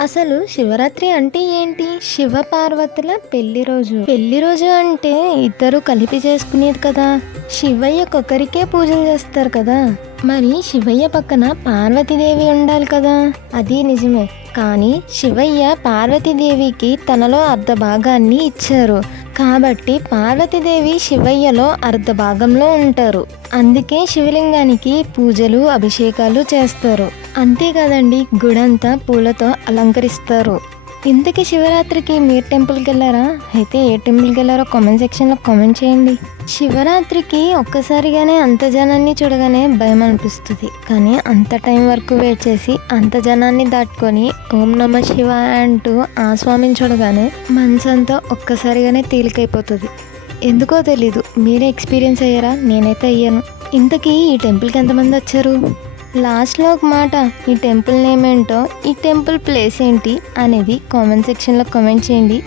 అసలు శివరాత్రి అంటే ఏంటి? శివ పార్వతుల పెళ్లి రోజు. పెళ్లి రోజు అంటే ఇద్దరు కలిపి చేసుకునేది కదా. శివయ్యకొకరికే పూజలు చేస్తారు కదా. మరి శివయ్య పక్కన పార్వతీదేవి ఉండాలి కదా. అది నిజమే. కానీ శివయ్య పార్వతీదేవికి తనలో అర్ధ భాగాన్ని ఇచ్చారు. కాబట్టి పార్వతీదేవి శివయ్యలో అర్ధ భాగంలో ఉంటారు. అందుకే శివలింగానికి పూజలు అభిషేకాలు చేస్తారు. అంతేకాదండి, గుడంతా పూలతో అలంకరిస్తారు. ఇంతకీ శివరాత్రికి మీరు టెంపుల్కి వెళ్ళారా? అయితే ఏ టెంపుల్కి వెళ్ళారో కామెంట్ సెక్షన్లో కామెంట్ చేయండి. శివరాత్రికి ఒక్కసారిగానే అంత జనాన్ని చూడగానే భయం అనిపిస్తుంది. కానీ అంత టైం వరకు వెయిట్ చేసి అంత జనాన్ని దాటుకొని ఓం నమ శివాయ అంటూ ఆ స్వామిని చూడగానే మనసంతా ఒక్కసారిగానే తేలికైపోతుంది. ఎందుకో తెలీదు, మీరే ఎక్స్పీరియన్స్ అయ్యారా? నేనైతే అయ్యాను. ఇంతకీ ఈ టెంపుల్కి ఎంతమంది వచ్చారు? లాస్ట్లో ఒక మాట, ఈ టెంపుల్ నేమ్ ఏంటో, ఈ టెంపుల్ ప్లేస్ ఏంటి అనేది కామెంట్ సెక్షన్లో కామెంట్ చేయండి.